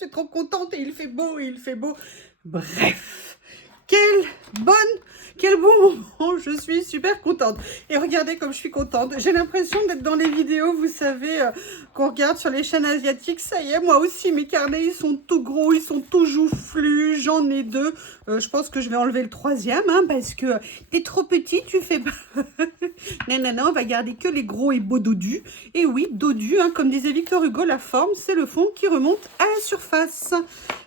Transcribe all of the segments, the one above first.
suis trop contente et il fait beau, et il fait beau. Bref, quel bon moment, je suis super contente. Et regardez comme je suis contente. J'ai l'impression d'être dans les vidéos, vous savez, qu'on regarde sur les chaînes asiatiques. Ça y est, moi aussi, mes carnets, ils sont tout gros, ils sont tout joufflus. J'en ai deux. Je pense que je vais enlever le troisième, hein, parce que t'es trop petit, tu fais pas... non, on va garder que les gros et beaux dodus. Et oui, dodus, hein, comme disait Victor Hugo, la forme, c'est le fond qui remonte à la surface.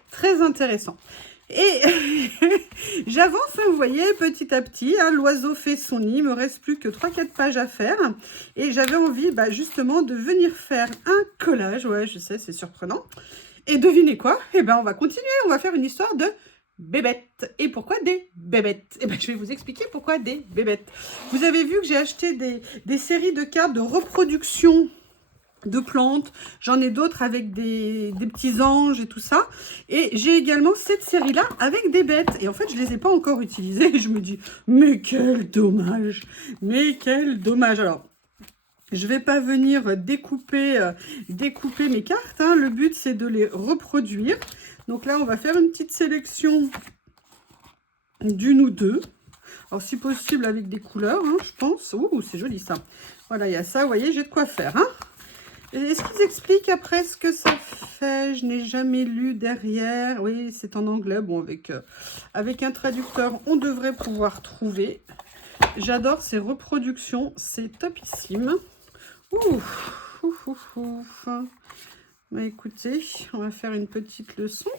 Très intéressant. Et j'avance, hein, vous voyez, petit à petit, hein, l'oiseau fait son nid, il me reste plus que 3-4 pages à faire. Et j'avais envie, justement, de venir faire un collage. Ouais, je sais, c'est surprenant. Et devinez quoi? Eh ben, on va continuer, on va faire une histoire de bébêtes. Et pourquoi des bébêtes? Eh ben, je vais vous expliquer pourquoi des bébêtes. Vous avez vu que j'ai acheté des séries de cartes de reproduction de plantes, j'en ai d'autres avec des petits anges et tout ça, et j'ai également cette série là avec des bêtes, et en fait je les ai pas encore utilisées, et je me dis mais quel dommage, mais quel dommage. Alors je vais pas venir découper mes cartes, hein. Le but c'est de les reproduire. Donc là on va faire une petite sélection d'une ou deux, alors si possible avec des couleurs, hein, je pense. Ouh, c'est joli ça. Voilà, il y a ça, vous voyez, j'ai de quoi faire, hein. Est-ce qu'ils expliquent après ce que ça fait? Je n'ai jamais lu derrière. Oui, c'est en anglais. Bon, avec un traducteur, on devrait pouvoir trouver. J'adore ces reproductions. C'est topissime. Ouf, ouf, ouf, ouf. Écoutez, on va faire une petite leçon.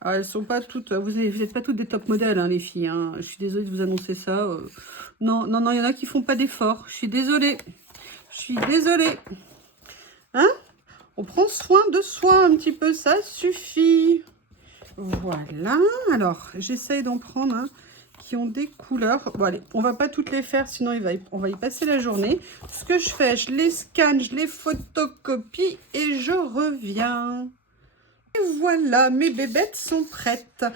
Alors, elles sont pas toutes... Vous n'êtes pas toutes des top modèles, hein, les filles. Hein. Je suis désolée de vous annoncer ça. Non, il y en a qui font pas d'efforts. Je suis désolée. Je suis désolée. Hein? On prend soin de soi un petit peu, ça suffit. Voilà. Alors, j'essaye d'en prendre un qui ont des couleurs. Bon, allez, on va pas toutes les faire, sinon on va y passer la journée. Ce que je fais, je les scanne, je les photocopie et je reviens. Et voilà, mes bébêtes sont prêtes.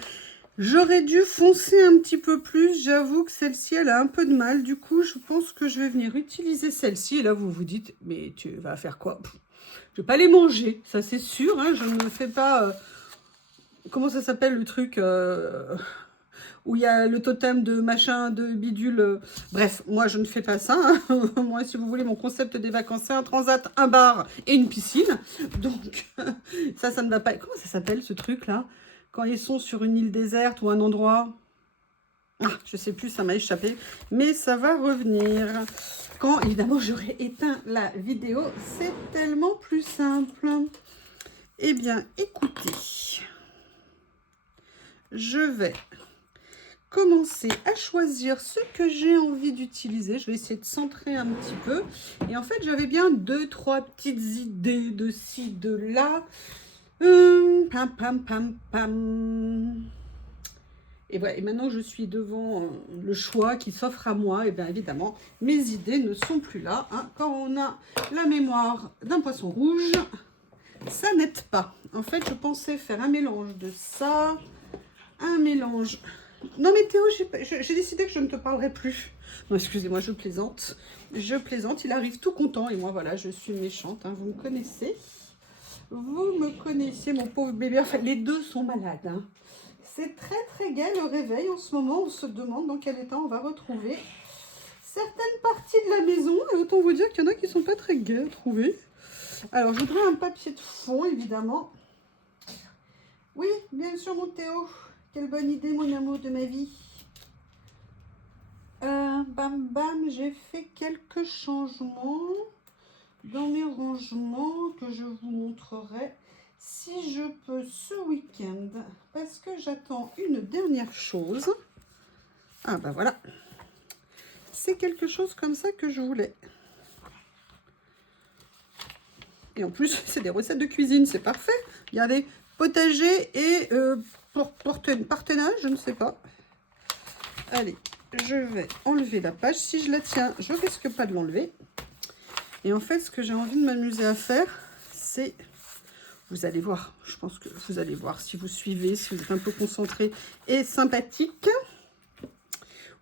J'aurais dû foncer un petit peu plus. J'avoue que celle-ci, elle a un peu de mal. Du coup, je pense que je vais venir utiliser celle-ci. Et là, vous vous dites, mais tu vas faire quoi? Je vais pas les manger, ça c'est sûr. Hein, je ne fais pas... comment ça s'appelle le truc où il y a le totem de machin, de bidule. Bref, moi je ne fais pas ça. Hein. Moi, si vous voulez, mon concept des vacances, c'est un transat, un bar et une piscine. Donc, ça ne va pas... Comment ça s'appelle ce truc-là? Quand ils sont sur une île déserte ou un endroit... Ah, je sais plus, ça m'a échappé. Mais ça va revenir. Quand, évidemment, j'aurai éteint la vidéo, c'est tellement plus simple. Eh bien, écoutez, je vais commencer à choisir ce que j'ai envie d'utiliser. Je vais essayer de centrer un petit peu. Et en fait, j'avais bien 2-3 petites idées de ci, de là. Pam, pam, pam, pam. Et voilà, et maintenant je suis devant le choix qui s'offre à moi. Et bien évidemment, mes idées ne sont plus là. Hein. Quand on a la mémoire d'un poisson rouge, ça n'aide pas. En fait, je pensais faire un mélange de ça, un mélange... Non mais Théo, j'ai décidé que je ne te parlerai plus. Non, excusez-moi, je plaisante. Je plaisante, il arrive tout content. Et moi, voilà, je suis méchante. Hein. Vous me connaissez. Vous me connaissez, mon pauvre bébé. Enfin, les deux sont malades. Hein. C'est très gai le réveil. En ce moment, on se demande dans quel état on va retrouver certaines parties de la maison. Et autant vous dire qu'il y en a qui ne sont pas très gaies à trouver. Alors, je voudrais un papier de fond, évidemment. Oui, bien sûr, mon Théo. Quelle bonne idée, mon amour de ma vie. Bam, bam, j'ai fait quelques changements dans mes rangements que je vous montrerai si je peux ce week-end. Parce que j'attends une dernière chose. Ah, bah voilà. C'est quelque chose comme ça que je voulais. Et en plus, c'est des recettes de cuisine, c'est parfait. Regardez, potager et partenage, je ne sais pas. Allez, je vais enlever la page. Si je la tiens, je risque pas de l'enlever. Et en fait, ce que j'ai envie de m'amuser à faire, c'est... Vous allez voir, je pense que vous allez voir si vous suivez, si vous êtes un peu concentré et sympathique.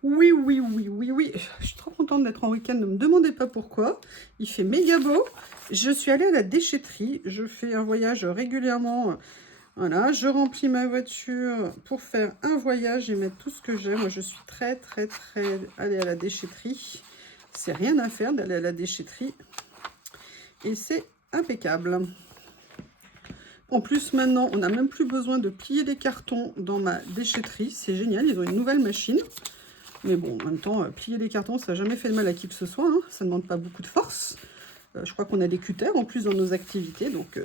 Oui, oui, oui, oui, oui. Je suis trop contente d'être en week-end, ne me demandez pas pourquoi. Il fait méga beau. Je suis allée à la déchetterie. Je fais un voyage régulièrement. Voilà, je remplis ma voiture pour faire un voyage et mettre tout ce que j'ai. Moi, je suis très, très, très allée à la déchetterie. C'est rien à faire d'aller à la déchetterie. Et c'est impeccable. En plus, maintenant, on n'a même plus besoin de plier des cartons dans ma déchetterie. C'est génial, ils ont une nouvelle machine. Mais bon, en même temps, plier des cartons, ça n'a jamais fait de mal à qui que ce soit. Hein. Ça ne demande pas beaucoup de force. Je crois qu'on a des cutters en plus dans nos activités. Donc,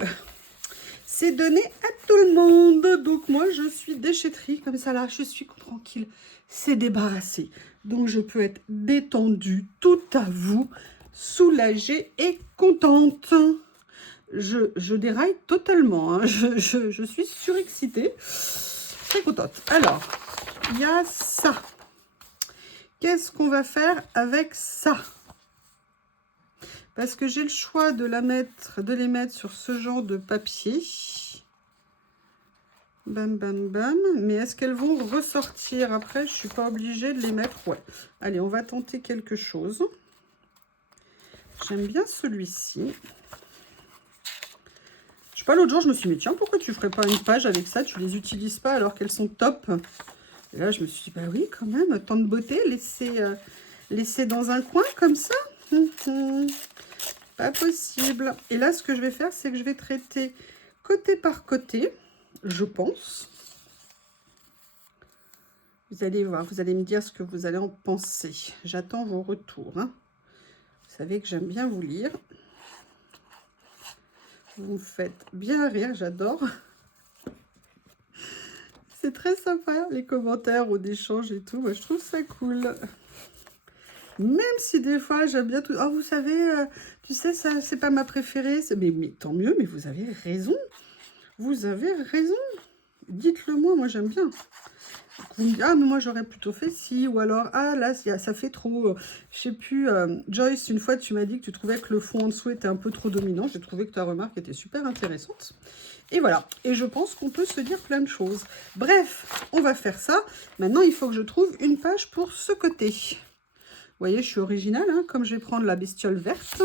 c'est donné à tout le monde. Donc, moi, je suis déchetterie. Comme ça, là, je suis tranquille. C'est débarrassé. Donc, je peux être détendue, tout à vous, soulagée et contente. Je déraille totalement. Hein. Je suis surexcitée. Très contente. Alors, il y a ça. Qu'est-ce qu'on va faire avec ça? Parce que j'ai le choix de les mettre sur ce genre de papier. Bam, bam, bam. Mais est-ce qu'elles vont ressortir après? Je ne suis pas obligée de les mettre. Ouais. Allez, on va tenter quelque chose. J'aime bien celui-ci. Je sais pas, l'autre jour, je me suis dit, mais tiens, pourquoi tu ferais pas une page avec ça? Tu les utilises pas alors qu'elles sont top. Et là, je me suis dit, bah oui, quand même, tant de beauté, laisser dans un coin comme ça. Pas possible. Et là, ce que je vais faire, c'est que je vais traiter côté par côté, je pense. Vous allez voir, vous allez me dire ce que vous allez en penser. J'attends vos retours. Hein. Vous savez que j'aime bien vous lire. Vous me faites bien rire, j'adore. C'est très sympa, les commentaires ou d'échanges et tout. Moi, je trouve ça cool. Même si des fois, j'aime bien tout... Oh, vous savez, tu sais, ça, c'est pas ma préférée. Mais tant mieux, mais vous avez raison. Vous avez raison. Dites-le moi j'aime bien. Vous me dites, ah, mais moi, j'aurais plutôt fait ci. Ou alors, ah, là, ça fait trop... je sais plus, Joyce, une fois, tu m'as dit que tu trouvais que le fond en dessous était un peu trop dominant. J'ai trouvé que ta remarque était super intéressante. Et voilà. Et je pense qu'on peut se dire plein de choses. Bref, on va faire ça. Maintenant, il faut que je trouve une page pour ce côté. Vous voyez, je suis originale, hein, comme je vais prendre la bestiole verte,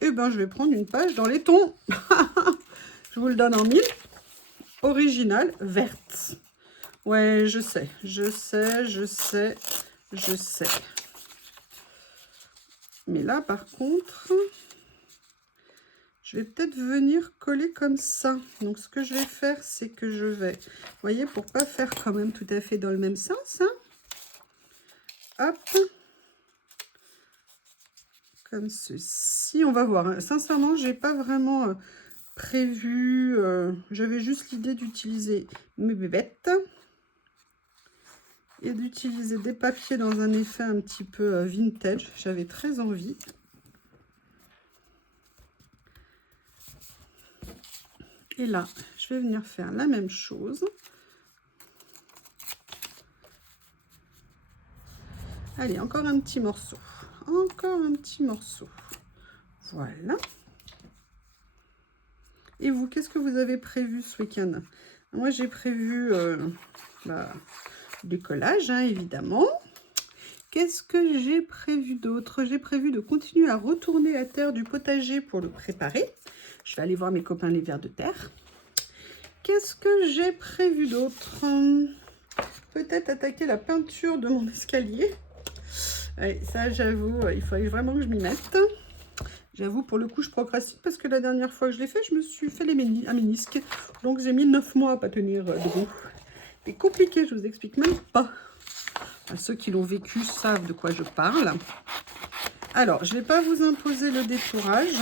et ben je vais prendre une page dans les tons. Je vous le donne en mille. Originale verte. Ouais, je sais. Mais là, par contre, je vais peut-être venir coller comme ça. Donc, ce que je vais faire, c'est que je vais, vous voyez, pour pas faire quand même tout à fait dans le même sens, hein, hop, comme ceci, on va voir. Hein. Sincèrement, j'ai pas vraiment prévu. J'avais juste l'idée d'utiliser mes bébêtes et d'utiliser des papiers dans un effet un petit peu vintage. J'avais très envie. Et là, je vais venir faire la même chose. Allez, encore un petit morceau. Encore un petit morceau. Voilà. Et vous, qu'est-ce que vous avez prévu ce week-end? Moi, j'ai prévu du collage, hein, évidemment. Qu'est-ce que j'ai prévu d'autre? J'ai prévu de continuer à retourner la terre du potager pour le préparer. Je vais aller voir mes copains les vers de terre. Qu'est-ce que j'ai prévu d'autre? Peut-être attaquer la peinture de mon escalier. Allez, ça, j'avoue, il faudrait vraiment que je m'y mette. J'avoue, pour le coup, je procrastine parce que la dernière fois que je l'ai fait, je me suis fait un ménisque. Donc, j'ai mis 9 mois à pas tenir debout. C'est compliqué, je vous explique même pas. Enfin, ceux qui l'ont vécu savent de quoi je parle. Alors, je ne vais pas vous imposer le détourage.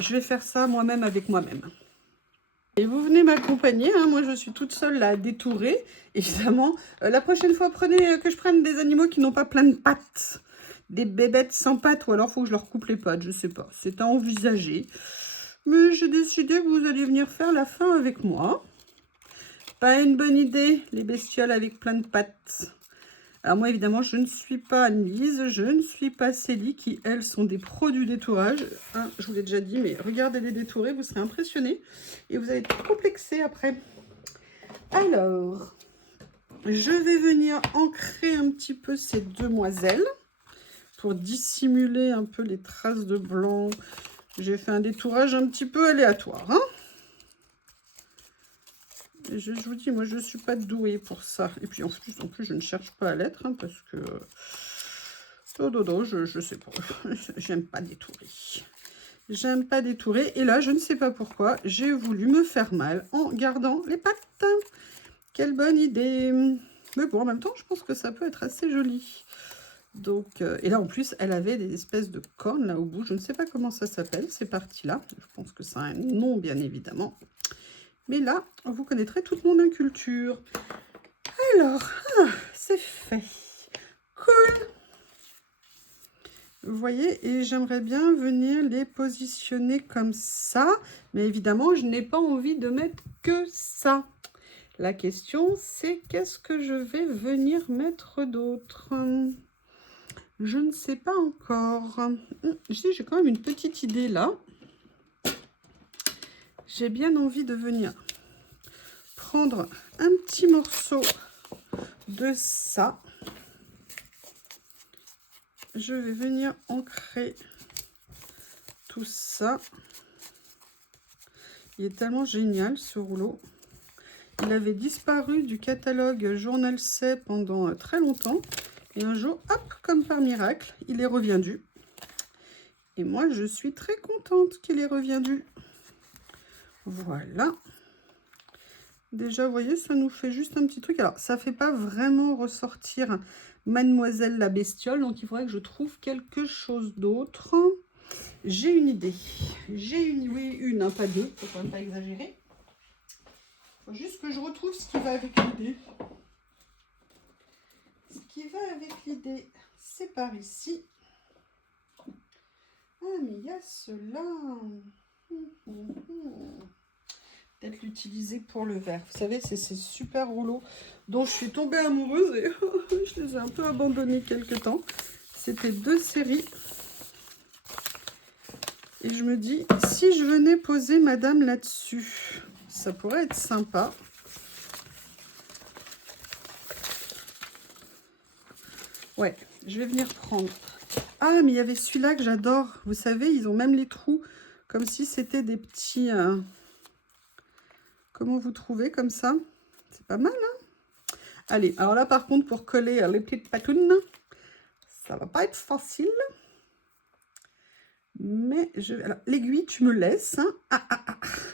Je vais faire ça moi-même avec moi-même. Et vous venez m'accompagner, hein. Moi je suis toute seule là à détourer, évidemment. La prochaine fois, prenez que je prenne des animaux qui n'ont pas plein de pattes. Des bébêtes sans pattes, ou alors il faut que je leur coupe les pattes, je sais pas. C'est à envisager. Mais j'ai décidé que vous alliez venir faire la fin avec moi. Pas une bonne idée, les bestioles avec plein de pattes. Alors moi, évidemment, je ne suis pas Anne-Lise, je ne suis pas Célie, qui, elles, sont des pros du détourage. Hein, je vous l'ai déjà dit, mais regardez les détourer, vous serez impressionnés. Et vous allez être complexés après. Alors, Je vais venir ancrer un petit peu ces demoiselles pour dissimuler un peu les traces de blanc. J'ai fait un détourage un petit peu aléatoire. Hein. Et je vous dis, moi, je ne suis pas douée pour ça. Et puis, en plus je ne cherche pas à l'être, hein, parce que... je sais pas. J'aime pas détourer. J'aime pas détourer. Et là, je ne sais pas pourquoi, j'ai voulu me faire mal en gardant les pattes. Quelle bonne idée. Mais bon, en même temps, je pense que ça peut être assez joli. Donc, et là, en plus, elle avait des espèces de cornes là au bout. Je ne sais pas comment ça s'appelle, ces parties-là. Je pense que ça a un nom, bien évidemment. Mais là, vous connaîtrez toute mon inculture. Alors, c'est fait. Cool. Vous voyez, et j'aimerais bien venir les positionner comme ça. Mais évidemment, je n'ai pas envie de mettre que ça. La question, c'est qu'est-ce que je vais venir mettre d'autre? Je ne sais pas encore. J'ai quand même une petite idée là. J'ai bien envie de venir prendre un petit morceau de ça. Je vais venir ancrer tout ça. Il est tellement génial ce rouleau. Il avait disparu du catalogue Journal C pendant très longtemps. Et un jour, hop, comme par miracle, il est reviendu. Et moi, je suis très contente qu'il est reviendu. Voilà. Déjà, vous voyez, ça nous fait juste un petit truc. Alors, ça ne fait pas vraiment ressortir Mademoiselle la bestiole. Donc, il faudrait que je trouve quelque chose d'autre. J'ai une idée. Oui, une, hein, pas deux. Il ne faut quand même pas exagérer. Il faut juste que je retrouve ce qui va avec l'idée. Ce qui va avec l'idée, c'est par ici. Ah, mais il y a cela. Peut-être l'utiliser pour le verre. Vous savez, c'est ces super rouleaux dont je suis tombée amoureuse et je les ai un peu abandonnés quelque temps. C'était 2 séries. Et je me dis, si je venais poser madame là-dessus, ça pourrait être sympa. Ouais, je vais venir prendre. Ah, mais il y avait celui-là que j'adore. Vous savez, ils ont même les trous comme si c'était des petits... Comment vous trouvez comme ça? C'est pas mal, hein? Allez, alors là, par contre, pour coller les petites patounes, ça va pas être facile. Mais je... Alors, l'aiguille, tu me laisses. Hein.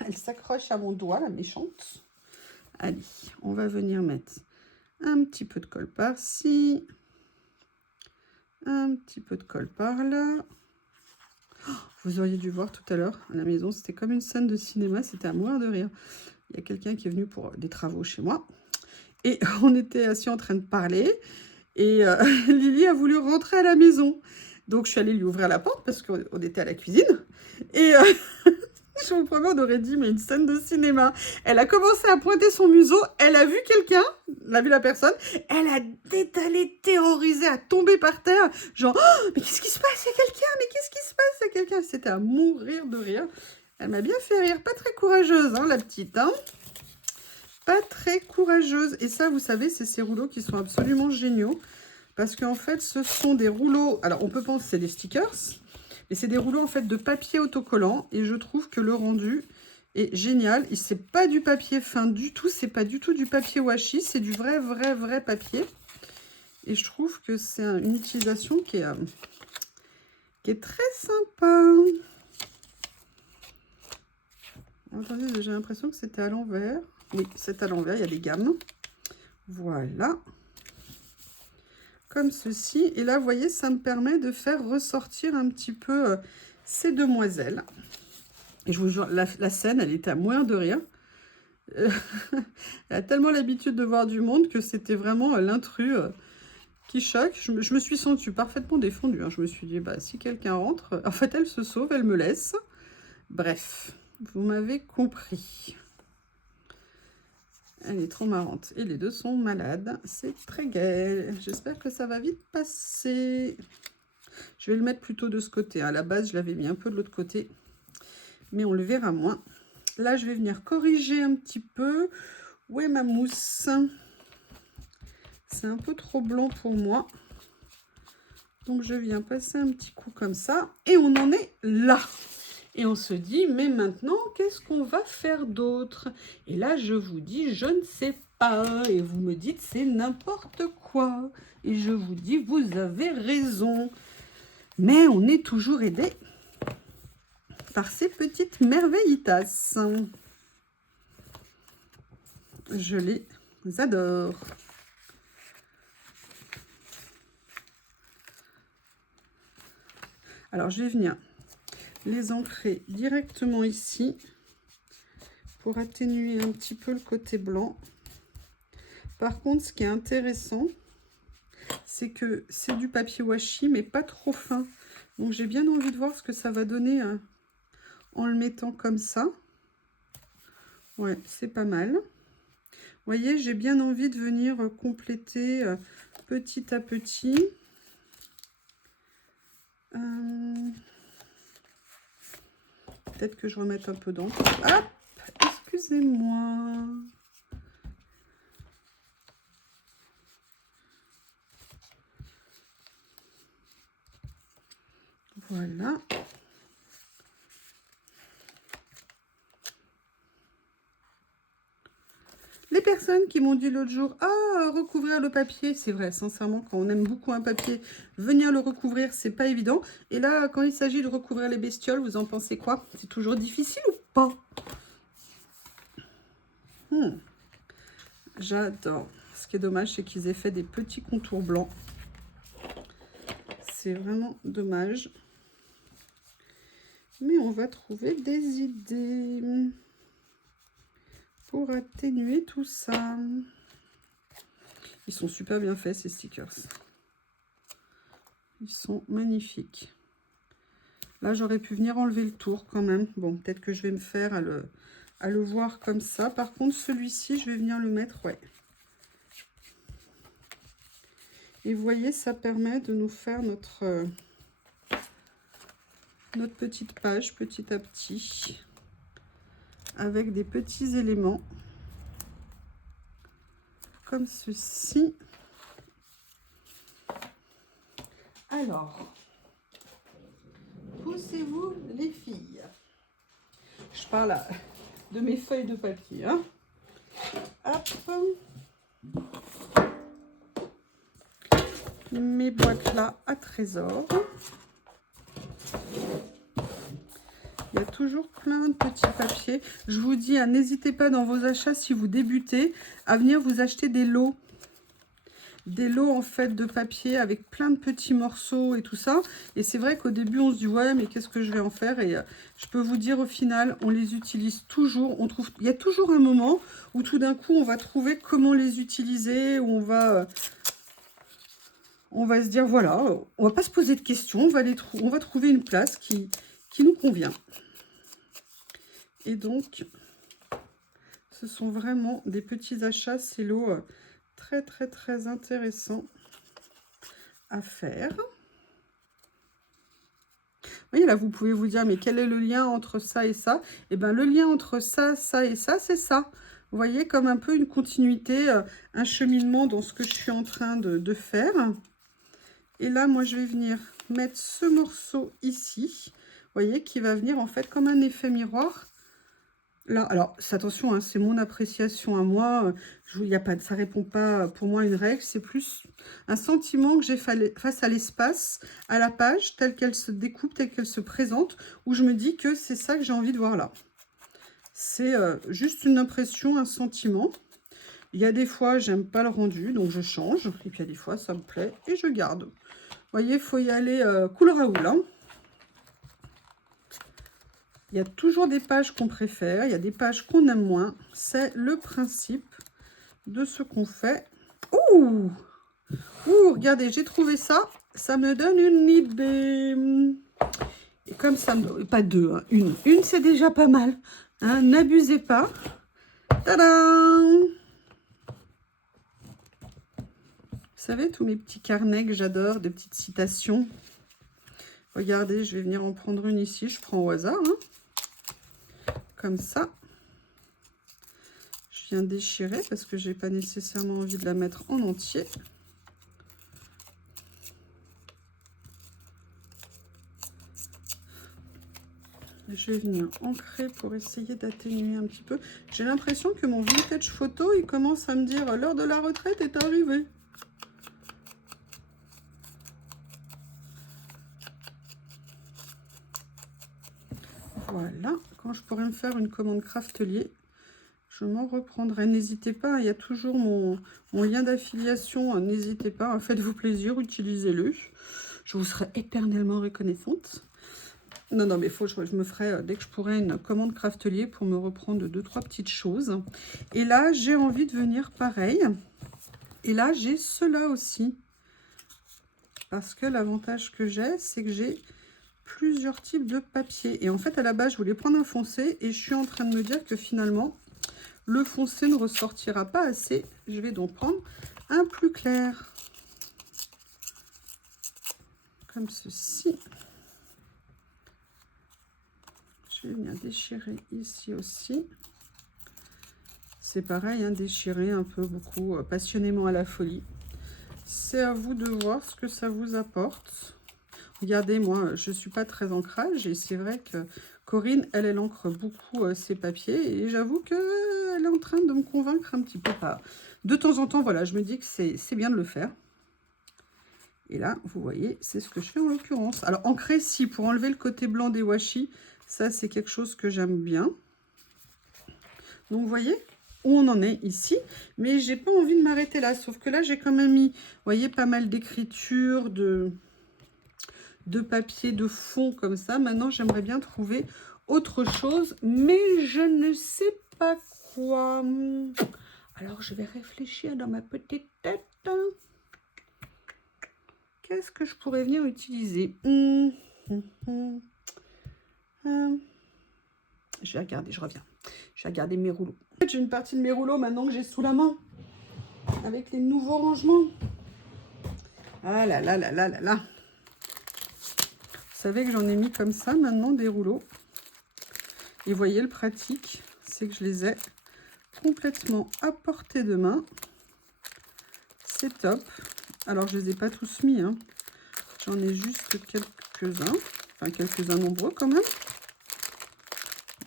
Elle s'accroche à mon doigt, la méchante. Allez, on va venir mettre un petit peu de colle par-ci. Un petit peu de colle par-là. Vous auriez dû voir tout à l'heure à la maison, c'était comme une scène de cinéma, c'était à mourir de rire. Il y a quelqu'un qui est venu pour des travaux chez moi. Et on était assis en train de parler. Et Lily a voulu rentrer à la maison. Donc, je suis allée lui ouvrir la porte parce qu'on était à la cuisine. Et je vous promets, on aurait dit, mais une scène de cinéma. Elle a commencé à pointer son museau. Elle a vu quelqu'un. Elle a vu la personne. Elle a détalé, terrorisée, à tomber par terre. Genre, oh, mais qu'est-ce qui se passe? Il y a quelqu'un. Mais qu'est-ce qui se passe? Il y a quelqu'un. C'était à mourir de rire. Elle m'a bien fait rire. Pas très courageuse, hein, la petite. Hein. Pas très courageuse. Et ça, vous savez, c'est ces rouleaux qui sont absolument géniaux. Parce qu'en fait, ce sont des rouleaux... Alors, on peut penser que c'est des stickers. Mais c'est des rouleaux, en fait, de papier autocollant. Et je trouve que le rendu est génial. Et c'est pas du papier fin du tout. C'est pas du tout du papier washi. C'est du vrai papier. Et je trouve que c'est une utilisation qui est très sympa. Attendez, j'ai l'impression que c'était à l'envers. Oui, c'est à l'envers, il y a des gammes. Voilà. Comme ceci. Et là, vous voyez, ça me permet de faire ressortir un petit peu ces demoiselles. Et je vous jure, la scène, elle était à mourir de rire. Elle a tellement l'habitude de voir du monde que c'était vraiment l'intrus qui choque. Je me suis sentie parfaitement défendue. Hein. Je me suis dit, bah, si quelqu'un rentre... En fait, elle se sauve, elle me laisse. Bref, vous m'avez compris. Elle est trop marrante. Et les deux sont malades. C'est très gai. J'espère que ça va vite passer. Je vais le mettre plutôt de ce côté. À la base, je l'avais mis un peu de l'autre côté. Mais on le verra moins. Là, je vais venir corriger un petit peu. Où est ma mousse? C'est un peu trop blanc pour moi. Donc, je viens passer un petit coup comme ça. Et on en est là. Et on se dit, mais maintenant, qu'est-ce qu'on va faire d'autre? Et là, je vous dis, je ne sais pas. Et vous me dites, c'est n'importe quoi. Et je vous dis, vous avez raison. Mais on est toujours aidé par ces petites merveillitas. Je les adore. Alors, je vais venir les ancrer directement ici pour atténuer un petit peu le côté blanc. Par contre, ce qui est intéressant, c'est que c'est du papier washi, mais pas trop fin. Donc, j'ai bien envie de voir ce que ça va donner en le mettant comme ça. Ouais, c'est pas mal. Vous voyez, j'ai bien envie de venir compléter petit à petit. Peut-être que je remette un peu d'encre. Hop, excusez-moi. Voilà. Les personnes qui m'ont dit l'autre jour, ah, recouvrir le papier, c'est vrai, sincèrement, quand on aime beaucoup un papier, venir le recouvrir, c'est pas évident. Et là, quand il s'agit de recouvrir les bestioles, vous en pensez quoi? C'est toujours difficile ou pas? J'adore. Ce qui est dommage, c'est qu'ils aient fait des petits contours blancs. C'est vraiment dommage. Mais on va trouver des idées pour atténuer tout ça. Ils sont super bien faits, ces stickers. Ils sont magnifiques. Là, j'aurais pu venir enlever le tour quand même. Bon, peut-être que je vais me faire à le voir comme ça. Par contre, celui-ci, je vais venir le mettre, ouais. Et vous voyez, ça permet de nous faire notre petite page petit à petit. Avec des petits éléments. Comme ceci. Alors, poussez-vous les filles. Je parle de mes feuilles de papier. Hein. Hop. Mes boîtes là à trésor. Il y a toujours plein de petits papiers. Je vous dis, n'hésitez pas dans vos achats, si vous débutez, à venir vous acheter des lots. Des lots en fait de papier avec plein de petits morceaux et tout ça. Et c'est vrai qu'au début on se dit ouais mais qu'est-ce que je vais en faire? Et je peux vous dire au final on les utilise toujours. Il y a toujours un moment où tout d'un coup on va trouver comment les utiliser, où on va se dire voilà, on va pas se poser de questions, on va trouver une place qui nous convient. Et donc ce sont vraiment des petits achats, ces lots très très très intéressants à faire. Oui, là, vous pouvez vous dire, mais quel est le lien entre ça et ça? Eh bien, le lien entre ça, ça et ça, c'est ça. Vous voyez, comme un peu une continuité, un cheminement dans ce que je suis en train de faire. Et là, moi, je vais venir mettre ce morceau ici. Vous voyez, qui va venir, en fait, comme un effet miroir. Là, alors, attention, hein, c'est mon appréciation à moi. Ça ne répond pas pour moi à une règle. C'est plus un sentiment que j'ai face à l'espace, à la page, telle qu'elle se découpe, telle qu'elle se présente, où je me dis que c'est ça que j'ai envie de voir là. C'est juste une impression, un sentiment. Il y a des fois, j'aime pas le rendu, donc je change. Et puis, il y a des fois, ça me plaît et je garde. Vous voyez, il faut y aller cool Raoul, hein. Il y a toujours des pages qu'on préfère, il y a des pages qu'on aime moins. C'est le principe de ce qu'on fait. Ouh! Ouh, regardez, j'ai trouvé ça. Ça me donne une idée. Et comme ça, pas deux, hein, une. Une, c'est déjà pas mal. Hein, n'abusez pas. Tadam! Vous savez, tous mes petits carnets que j'adore, de petites citations. Regardez, je vais venir en prendre une ici. Je prends au hasard, hein. Comme ça, viens déchirer parce que j'ai pas nécessairement envie de la mettre en entier. Je vais venir ancrer pour essayer d'atténuer un petit peu. J'ai l'impression que mon vintage photo, il commence à me dire l'heure de la retraite est arrivée. Voilà, quand je pourrai me faire une commande Craftelier, je m'en reprendrai. N'hésitez pas, il y a toujours mon lien d'affiliation. N'hésitez pas, faites-vous plaisir, utilisez-le. Je vous serai éternellement reconnaissante. Non, non, mais je me ferai, dès que je pourrai, une commande Craftelier pour me reprendre 2-3 petites choses. Et là, j'ai envie de venir pareil. Et là, j'ai cela aussi. Parce que l'avantage que j'ai, c'est que j'ai plusieurs types de papier. Et en fait, à la base, je voulais prendre un foncé. Et je suis en train de me dire que finalement, le foncé ne ressortira pas assez. Je vais donc prendre un plus clair. Comme ceci. Je vais venir déchirer ici aussi. C'est pareil, hein, déchirer un peu, beaucoup, passionnément à la folie. C'est à vous de voir ce que ça vous apporte. Regardez, moi, je ne suis pas très ancrage et c'est vrai que Corinne, elle encre beaucoup ses papiers et j'avoue qu'elle est en train de me convaincre un petit peu. Pas. De temps en temps, voilà, je me dis que c'est bien de le faire. Et là, vous voyez, c'est ce que je fais en l'occurrence. Alors, ancrer, si, pour enlever le côté blanc des washi, ça, c'est quelque chose que j'aime bien. Donc, vous voyez où on en est ici. Mais j'ai pas envie de m'arrêter là. Sauf que là, j'ai quand même mis, vous voyez, pas mal d'écriture, de papier, de fond comme ça. Maintenant, j'aimerais bien trouver autre chose. Mais je ne sais pas quoi. Alors, je vais réfléchir dans ma petite tête. Qu'est-ce que je pourrais venir utiliser? Je vais regarder, je reviens. Je vais regarder mes rouleaux. J'ai une partie de mes rouleaux maintenant que j'ai sous la main. Avec les nouveaux rangements. Ah là là là là là là. Vous savez que j'en ai mis comme ça maintenant des rouleaux. Et voyez, le pratique, c'est que je les ai complètement à portée de main. C'est top. Alors, je ne les ai pas tous mis. Hein. J'en ai juste quelques-uns. Enfin, quelques-uns nombreux quand même.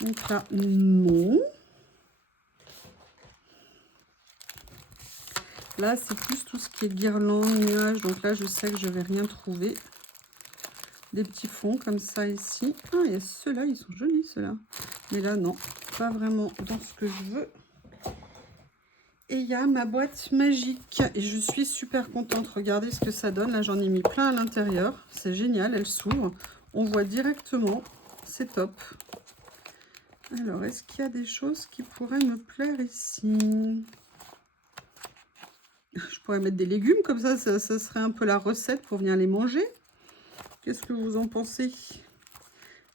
Donc là, non. Là, c'est plus tout ce qui est guirlande, nuages. Donc là, je sais que je ne vais rien trouver. Des petits fonds comme ça ici. Ah, il y a ceux-là, ils sont jolis ceux-là. Mais là, non, pas vraiment dans ce que je veux. Et il y a ma boîte magique. Et je suis super contente. Regardez ce que ça donne. Là, j'en ai mis plein à l'intérieur. C'est génial, elle s'ouvre. On voit directement. C'est top. Alors, est-ce qu'il y a des choses qui pourraient me plaire ici? Je pourrais mettre des légumes, comme ça serait un peu la recette pour venir les manger. Qu'est-ce que vous en pensez?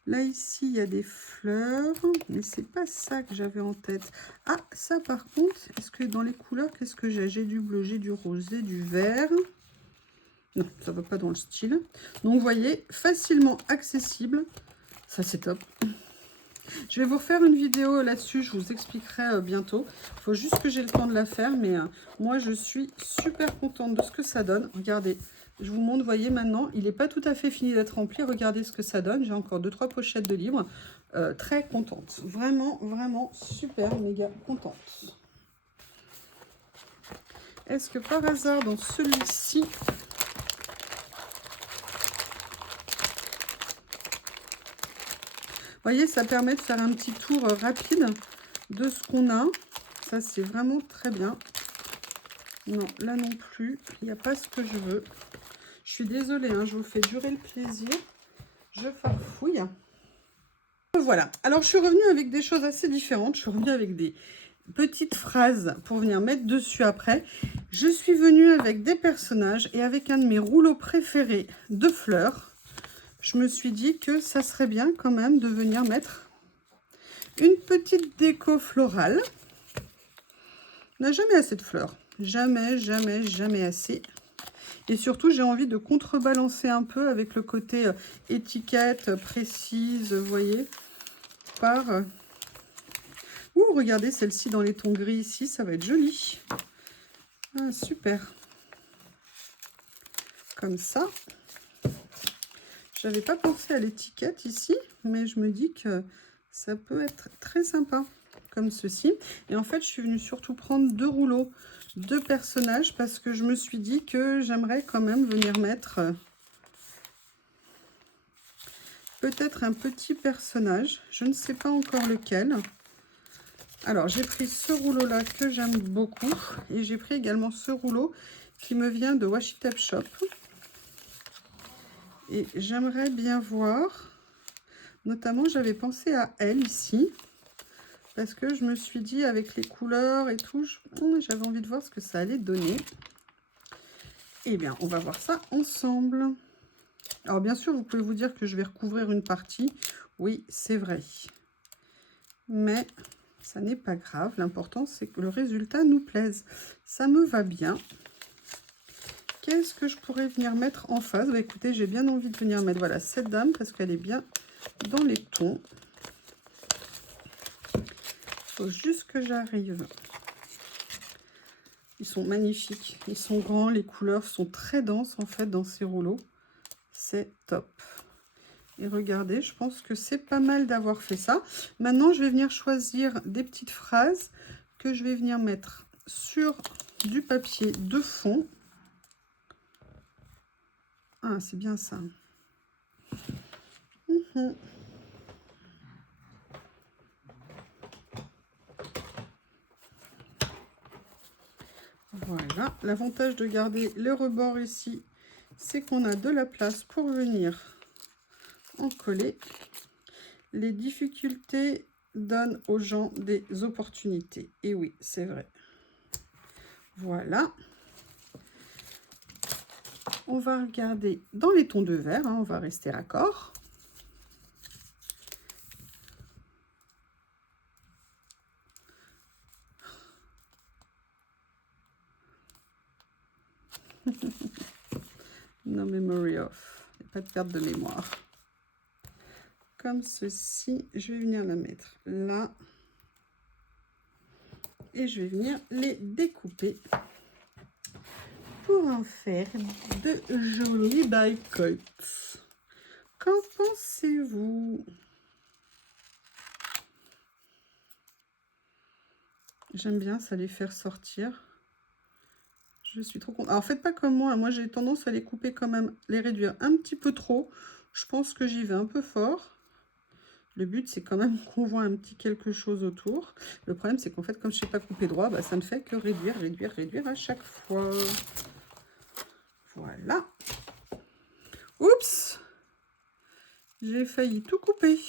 Là, ici, il y a des fleurs, mais c'est pas ça que j'avais en tête. Ah, ça, par contre, est-ce que dans les couleurs, qu'est-ce que j'ai? J'ai du bleu, j'ai du rosé, du vert. Non, ça va pas dans le style. Donc, vous voyez, facilement accessible. Ça, c'est top. Je vais vous refaire une vidéo là-dessus, je vous expliquerai bientôt. Il faut juste que j'ai le temps de la faire, mais moi, je suis super contente de ce que ça donne. Regardez, je vous montre, vous voyez maintenant, il n'est pas tout à fait fini d'être rempli. Regardez ce que ça donne. J'ai encore 2-3 pochettes de livres. Très contente. Vraiment, vraiment super, méga contente. Est-ce que par hasard, dans celui-ci... Vous voyez, ça permet de faire un petit tour rapide de ce qu'on a. Ça, c'est vraiment très bien. Non, là non plus, il n'y a pas ce que je veux. Je suis désolée, hein, je vous fais durer le plaisir. Je farfouille. Voilà. Alors, je suis revenue avec des choses assez différentes. Je suis revenue avec des petites phrases pour venir mettre dessus après. Je suis venue avec des personnages et avec un de mes rouleaux préférés de fleurs. Je me suis dit que ça serait bien quand même de venir mettre une petite déco florale. On n'a jamais assez de fleurs. Jamais, jamais, jamais assez. Et surtout, j'ai envie de contrebalancer un peu avec le côté étiquette précise, vous voyez, par... Ouh, regardez celle-ci dans les tons gris ici, ça va être joli. Ah, super. Comme ça. J'avais pas pensé à l'étiquette ici, mais je me dis que ça peut être très sympa, comme ceci. Et en fait, je suis venue surtout prendre 2 rouleaux de personnages, parce que je me suis dit que j'aimerais quand même venir mettre peut-être un petit personnage. Je ne sais pas encore lequel. Alors, j'ai pris ce rouleau-là que j'aime beaucoup. Et j'ai pris également ce rouleau qui me vient de Washi Tape Shop. Et j'aimerais bien voir, notamment j'avais pensé à elle ici, parce que je me suis dit avec les couleurs et tout, j'avais envie de voir ce que ça allait donner. Eh bien, on va voir ça ensemble. Alors bien sûr, vous pouvez vous dire que je vais recouvrir une partie. Oui, c'est vrai. Mais ça n'est pas grave. L'important, c'est que le résultat nous plaise. Ça me va bien. Qu'est-ce que je pourrais venir mettre en face? Bah, écoutez, j'ai bien envie de venir mettre, voilà, cette dame, parce qu'elle est bien dans les tons. Il faut juste que j'arrive. Ils sont magnifiques. Ils sont grands. Les couleurs sont très denses, en fait, dans ces rouleaux. C'est top. Et regardez, je pense que c'est pas mal d'avoir fait ça. Maintenant, je vais venir choisir des petites phrases que je vais venir mettre sur du papier de fond. Ah, c'est bien ça. Voilà. L'avantage de garder le rebord ici, c'est qu'on a de la place pour venir en coller. Les difficultés donnent aux gens des opportunités. Et oui, c'est vrai. Voilà. On va regarder dans les tons de vert, hein, on va rester raccord. No memory off, pas de perte de mémoire. Comme ceci, je vais venir la mettre là. Et je vais venir les découper pour en faire de jolis die-cuts. Qu'en pensez-vous? J'aime bien ça les faire sortir. Je suis trop contente. Alors faites pas comme moi. Moi j'ai tendance à les couper quand même, les réduire un petit peu trop. Je pense que j'y vais un peu fort. Le but c'est quand même qu'on voit un petit quelque chose autour. Le problème c'est qu'en fait comme je ne sais pas couper droit, bah, ça ne fait que réduire, réduire, réduire à chaque fois. Voilà. Oups! J'ai failli tout couper.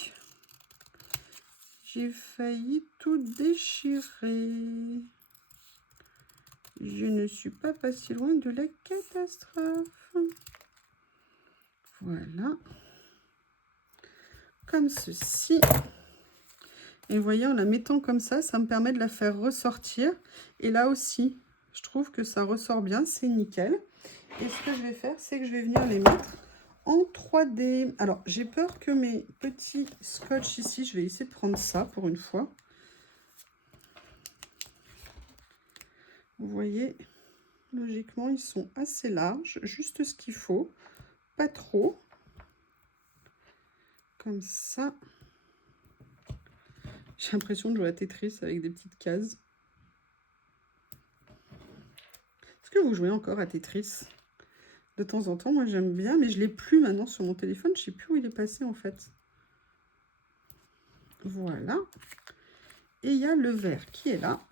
J'ai failli tout déchirer. Je ne suis pas si loin de la catastrophe. Voilà. Comme ceci. Et vous voyez, en la mettant comme ça me permet de la faire ressortir. Et là aussi, je trouve que ça ressort bien, c'est nickel. Et ce que je vais faire, c'est que je vais venir les mettre en 3D. Alors, j'ai peur que mes petits scotch ici, je vais essayer de prendre ça pour une fois. Vous voyez, logiquement, ils sont assez larges, juste ce qu'il faut, pas trop. Comme ça. J'ai l'impression de jouer à Tetris avec des petites cases. Est-ce que vous jouez encore à Tetris? De temps en temps, moi j'aime bien, mais je ne l'ai plus maintenant sur mon téléphone. Je ne sais plus où il est passé en fait. Voilà. Et il y a le vert qui est là.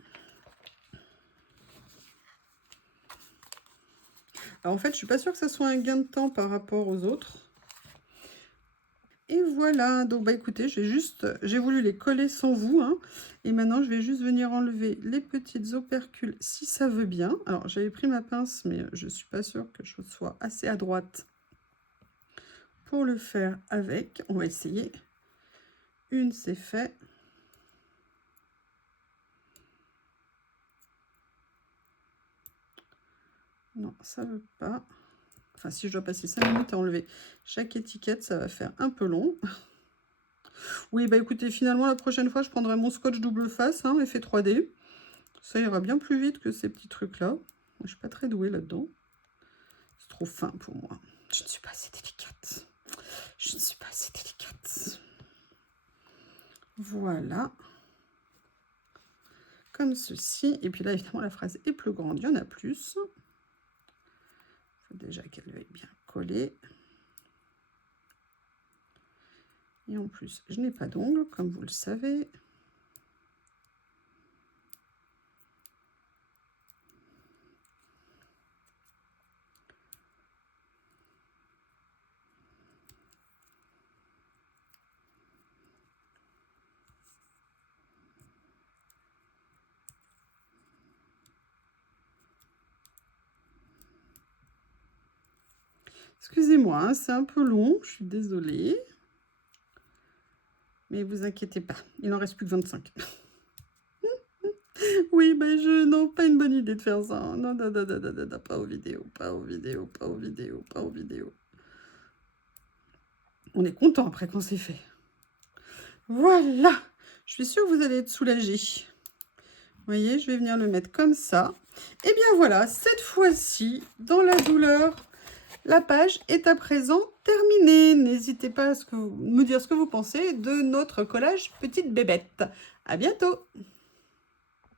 Alors en fait, je ne suis pas sûre que ça soit un gain de temps par rapport aux autres. Et voilà, donc bah écoutez, j'ai voulu les coller sans vous, hein, et maintenant je vais juste venir enlever les petites opercules si ça veut bien. Alors j'avais pris ma pince, mais je suis pas sûre que je sois assez à droite pour le faire avec. On va essayer. Une, c'est fait. Non, ça veut pas. Enfin, si je dois passer 5 minutes à enlever chaque étiquette, ça va faire un peu long. Oui, bah écoutez, finalement, la prochaine fois, je prendrai mon scotch double face, hein, effet 3D. Ça ira bien plus vite que ces petits trucs-là. Moi, je suis pas très douée là-dedans. C'est trop fin pour moi. Je ne suis pas assez délicate. Je ne suis pas assez délicate. Voilà. Comme ceci. Et puis là, évidemment, la phrase est plus grande. Il y en a plus. Il faut déjà qu'elle veuille bien coller. Et en plus, je n'ai pas d'ongles, comme vous le savez. Excusez-moi, hein, c'est un peu long, je suis désolée. Mais vous inquiétez pas, il n'en reste plus que 25. Oui, ben non, pas une bonne idée de faire ça. Non, non, non, non, non, non, non, pas aux vidéos, pas aux vidéos, pas aux vidéos, pas aux vidéos. On est content après quand c'est fait. Voilà, je suis sûre que vous allez être soulagés. Vous voyez, je vais venir le mettre comme ça. Et bien voilà, cette fois-ci, dans la douleur, la page est à présent terminée. N'hésitez pas à me dire ce que vous pensez de notre collage petite bébête. À bientôt!